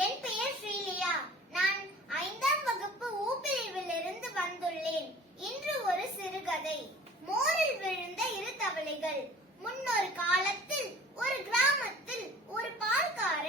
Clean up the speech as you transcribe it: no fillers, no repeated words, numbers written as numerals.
என் பெயர் ஸ்ரீலியா. நான் 5ஆம் வகுப்பு பிரிவிலிருந்து வந்துள்ளேன். இன்று ஒரு சிறுகதை. மோரில் விழுந்த 2 தவளைகள். முன்னொரு காலத்தில் ஒரு கிராமத்தில் ஒரு பால்காரர்